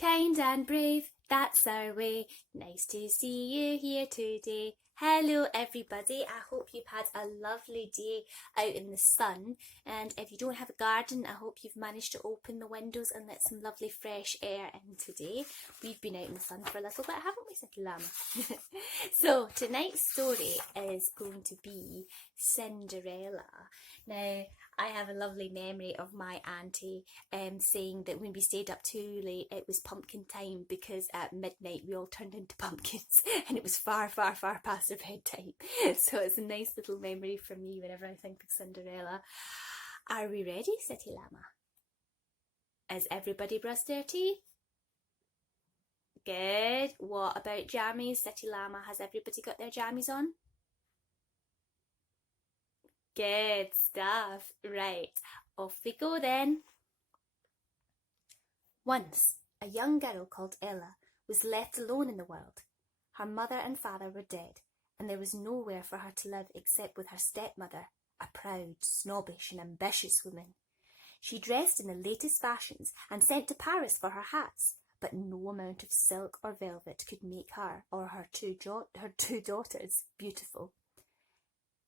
Kind and brave, that's our way. Nice to see you here today. Hello everybody, I hope you've had a lovely day out in the sun, and if you don't have a garden, I hope you've managed to open the windows and let some lovely fresh air in today. We've been out in the sun for a little bit, haven't we, City Llama? So tonight's story is going to be Cinderella. Now, I have a lovely memory of my auntie saying that when we stayed up too late it was pumpkin time because at midnight we all turned into pumpkins and it was far, far, far past our bedtime. So it's a nice little memory for me whenever I think of Cinderella. Are we ready, City Llama? Has everybody brushed their teeth? Good. What about jammies, City Llama? Has everybody got their jammies on? Good stuff. Right, off we go then. Once, a young girl called Ella was left alone in the world. Her mother and father were dead, and there was nowhere for her to live except with her stepmother, a proud, snobbish and ambitious woman. She dressed in the latest fashions and sent to Paris for her hats, but no amount of silk or velvet could make her or her two daughters beautiful.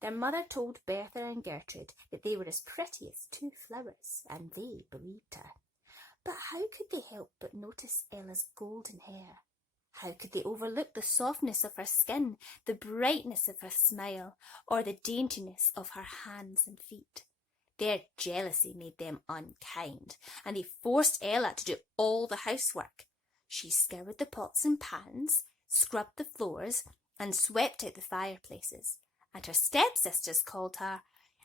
Their mother told Bertha and Gertrude that they were as pretty as two flowers, and they believed her. But how could they help but notice Ella's golden hair? How could they overlook the softness of her skin, the brightness of her smile, or the daintiness of her hands and feet? Their jealousy made them unkind, and they forced Ella to do all the housework. She scoured the pots and pans, scrubbed the floors, and swept out the fireplaces. And her stepsisters called her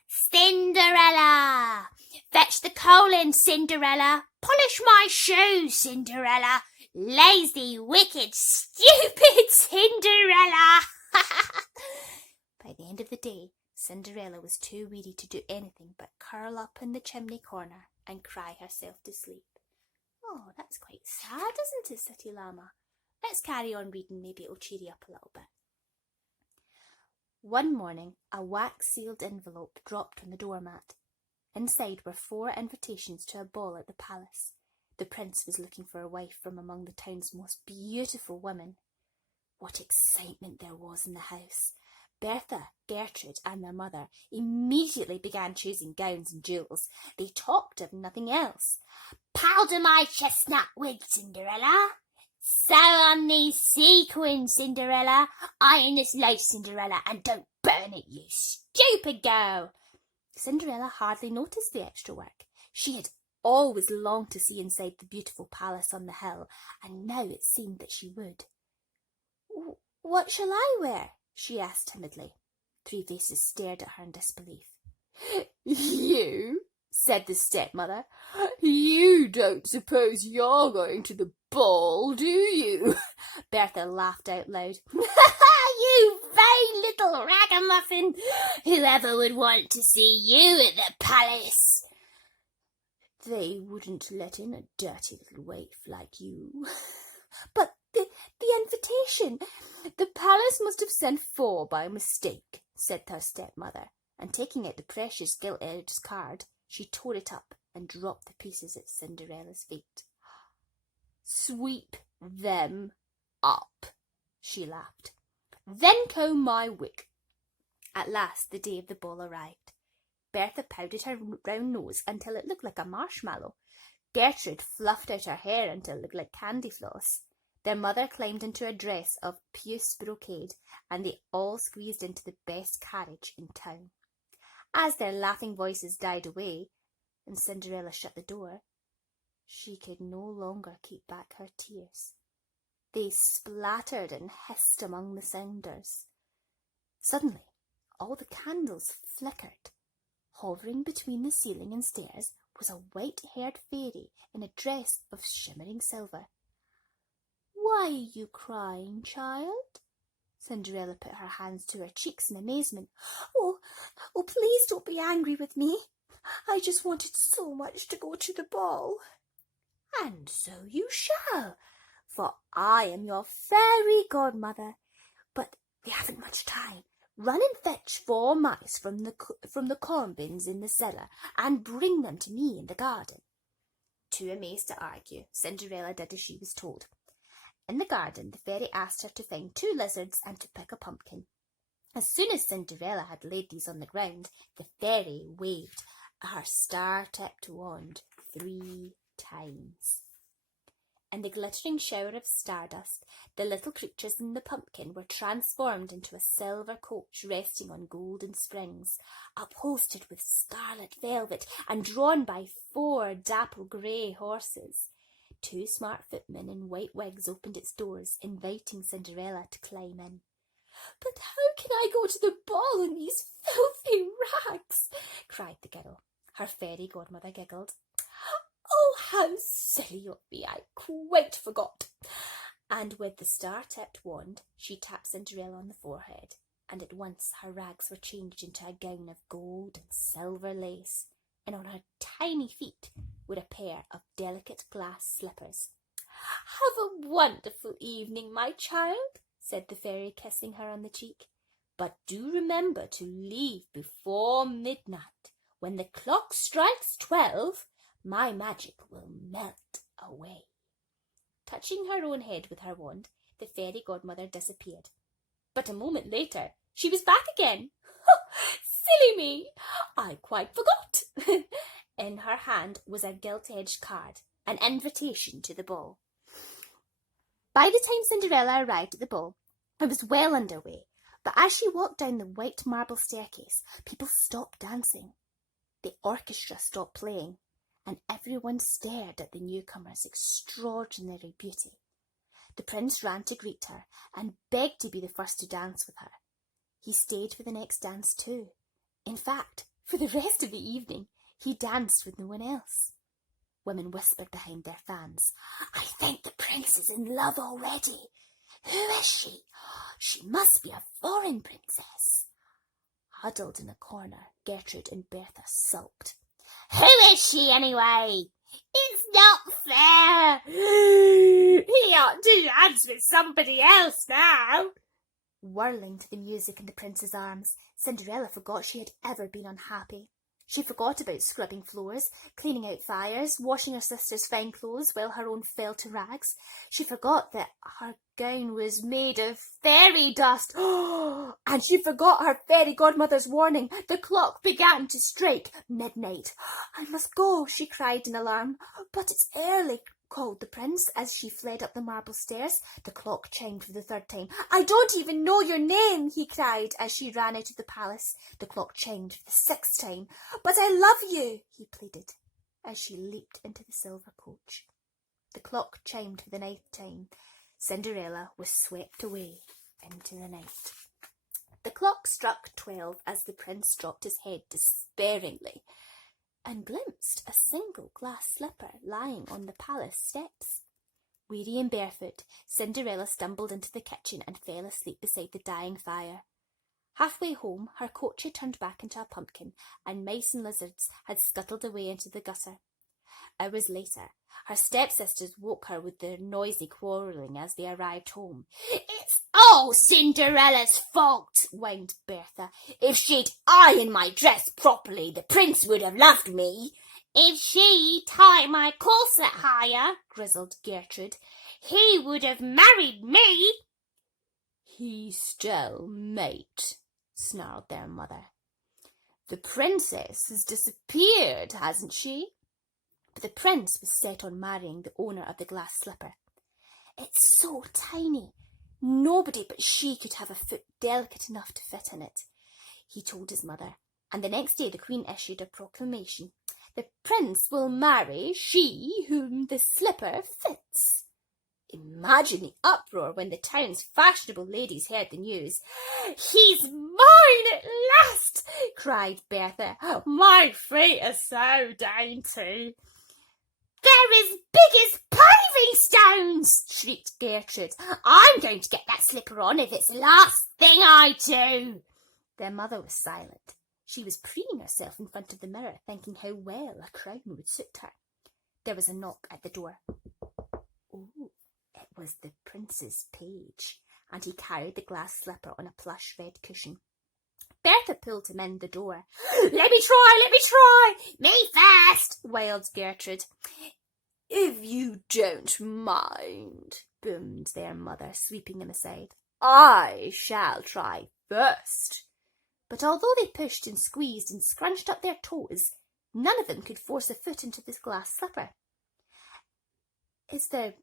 Cinderella! Fetch the coal in, Cinderella! Polish my shoes, Cinderella! Lazy, wicked, stupid Cinderella! By the end of the day, Cinderella was too weary to do anything but curl up in the chimney corner and cry herself to sleep. Oh, that's quite sad, isn't it, City Llama? Let's carry on reading, maybe it'll cheer you up a little bit. One morning, a wax-sealed envelope dropped on the doormat. Inside were 4 invitations to a ball at the palace. The prince was looking for a wife from among the town's most beautiful women. What excitement there was in the house! Bertha, Gertrude, and their mother immediately began choosing gowns and jewels. They talked of nothing else. "Powder my chestnut wig, Cinderella. Sew on these sequins, Cinderella. Iron this lace, Cinderella, and don't burn it, you stupid girl." Cinderella hardly noticed the extra work. She had always longed to see inside the beautiful palace on the hill, and now it seemed that she would. "What shall I wear?" she asked timidly. 3 faces stared at her in disbelief. "You?" said the stepmother. "You don't suppose you're going to the ball, do you?" Bertha laughed out loud. "You vain little ragamuffin! Whoever would want to see you at the palace?" "They wouldn't let in a dirty little waif like you." "But the invitation! The palace must have sent 4 by mistake," said her stepmother, and taking out the precious gilt-edged card, she tore it up and dropped the pieces at Cinderella's feet. "Sweep them up," she laughed. "Then comb my wig." At last the day of the ball arrived. Bertha powdered her round nose until it looked like a marshmallow. Gertrude fluffed out her hair until it looked like candy floss. Their mother climbed into a dress of puce brocade, and they all squeezed into the best carriage in town. As their laughing voices died away, and Cinderella shut the door, she could no longer keep back her tears. They splattered and hissed among the cinders. Suddenly, all the candles flickered. Hovering between the ceiling and stairs was a white-haired fairy in a dress of shimmering silver. "Why are you crying, child?" Cinderella put her hands to her cheeks in amazement. Oh, please don't be angry with me. I just wanted so much to go to the ball." "And so you shall, for I am your fairy godmother. But we haven't much time. Run and fetch 4 mice from the corn bins in the cellar and bring them to me in the garden." Too amazed to argue, Cinderella did as she was told. In the garden, the fairy asked her to find 2 lizards and to pick a pumpkin. As soon as Cinderella had laid these on the ground, the fairy waved her star-tipped wand 3 times. In the glittering shower of stardust, the little creatures in the pumpkin were transformed into a silver coach resting on golden springs, upholstered with scarlet velvet and drawn by 4 dapple grey horses. 2 smart footmen in white wigs opened its doors, inviting Cinderella to climb in. "But how can I go to the ball in these filthy rags?" cried the girl. Her fairy godmother giggled. "Oh, how silly you'll be! I quite forgot." And with the star-tipped wand, she tapped Cinderella on the forehead, and at once her rags were changed into a gown of gold and silver lace, and on her tiny feet were a pair of delicate glass slippers. "Have a wonderful evening, my child," said the fairy, kissing her on the cheek. "But do remember to leave before midnight. When the clock strikes 12, my magic will melt away." Touching her own head with her wand, the fairy godmother disappeared. But a moment later, she was back again. "Silly me! I quite forgot." In her hand was a gilt-edged card, an invitation to the ball. By the time Cinderella arrived at the ball, it was well under way, but as she walked down the white marble staircase, people stopped dancing. The orchestra stopped playing, and everyone stared at the newcomer's extraordinary beauty. The prince ran to greet her and begged to be the first to dance with her. He stayed for the next dance too. In fact, for the rest of the evening, he danced with no one else. Women whispered behind their fans, "I think the prince is in love already. Who is she? She must be a foreign princess." Huddled in a corner, Gertrude and Bertha sulked. "Who is she anyway? It's not fair. He ought to dance with somebody else now." Whirling to the music in the prince's arms, Cinderella forgot she had ever been unhappy. She forgot about scrubbing floors, cleaning out fires, washing her sister's fine clothes while her own fell to rags. She forgot that her gown was made of fairy dust. And she forgot her fairy godmother's warning. The clock began to strike midnight. "I must go," she cried in alarm. "But it's early," called the prince as she fled up the marble stairs. The clock chimed for the 3rd time. "I don't even know your name," he cried as she ran out of the palace. The clock chimed for the 6th time. "But I love you," he pleaded as she leaped into the silver coach. The clock chimed for the 9th time. Cinderella was swept away into the night. The clock struck 12 as the prince dropped his head despairingly and glimpsed a single glass slipper lying on the palace steps. Weary and barefoot, Cinderella stumbled into the kitchen and fell asleep beside the dying fire. Halfway home, her coach had turned back into a pumpkin, and mice and lizards had scuttled away into the gutter. Hours later, her stepsisters woke her with their noisy quarrelling as they arrived home. "It's all Cinderella's fault," whined Bertha. "If she'd ironed my dress properly, the prince would have loved me." "If she tied my corset higher," grizzled Gertrude, "he would have married me." "He still might," snarled their mother. "The princess has disappeared, hasn't she?" But the prince was set on marrying the owner of the glass slipper. "It's so tiny. Nobody but she could have a foot delicate enough to fit in it," he told his mother, and the next day the queen issued a proclamation. "The prince will marry she whom the slipper fits." Imagine the uproar when the town's fashionable ladies heard the news. "He's mine at last!" cried Bertha. "My fate is so dainty." "They're as big as paving stones!" shrieked Gertrude. "I'm going to get that slipper on if it's the last thing I do." Their mother was silent. She was preening herself in front of the mirror, thinking how well a crown would suit her. There was a knock at the door. Oh, it was the prince's page, and he carried the glass slipper on a plush red cushion. Bertha pulled him in the door. Let me try! Me first!" wailed Gertrude. "If you don't mind," boomed their mother, sweeping them aside, "I shall try first." But although they pushed and squeezed and scrunched up their toes, none of them could force a foot into this glass slipper. "Is there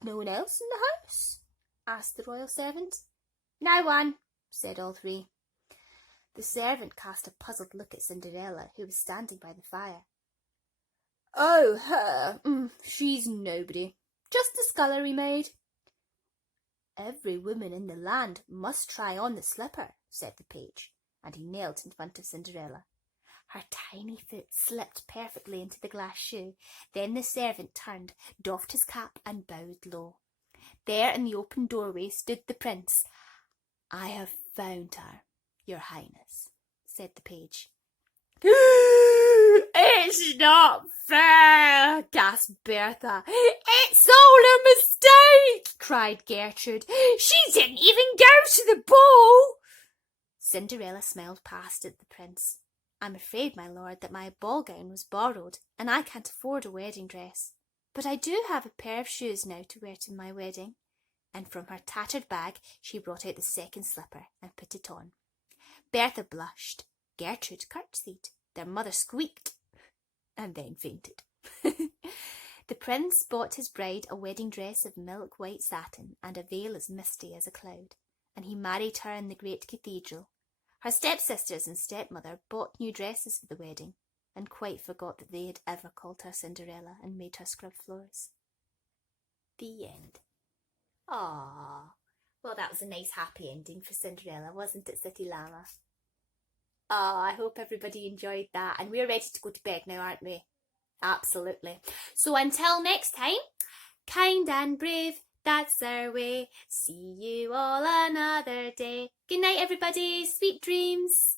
no one else in the house?" asked the royal servant. "No one," said all three. The servant cast a puzzled look at Cinderella, who was standing by the fire. "Oh, her! She's nobody. Just a scullery maid." "Every woman in the land must try on the slipper," said the page, and he knelt in front of Cinderella. Her tiny foot slipped perfectly into the glass shoe. Then the servant turned, doffed his cap, and bowed low. There in the open doorway stood the prince. "I have found her, your highness," said the page. "It's not fair," gasped Bertha. "It's all a mistake," cried Gertrude. "She didn't even go to the ball." Cinderella smiled past at the prince. "I'm afraid, my lord, that my ball gown was borrowed, and I can't afford a wedding dress. But I do have a pair of shoes now to wear to my wedding." And from her tattered bag she brought out the second slipper and put it on. Bertha blushed. Gertrude curtsied. Their mother squeaked and then fainted. The prince bought his bride a wedding dress of milk-white satin and a veil as misty as a cloud, and he married her in the great cathedral. Her stepsisters and stepmother bought new dresses for the wedding, and quite forgot that they had ever called her Cinderella and made her scrub floors. The end. Ah, well, that was a nice happy ending for Cinderella, wasn't it, City Llama? Oh, I hope everybody enjoyed that, and we're ready to go to bed now, aren't we? Absolutely. So until next time, kind and brave, that's our way. See you all another day. Good night, everybody. Sweet dreams.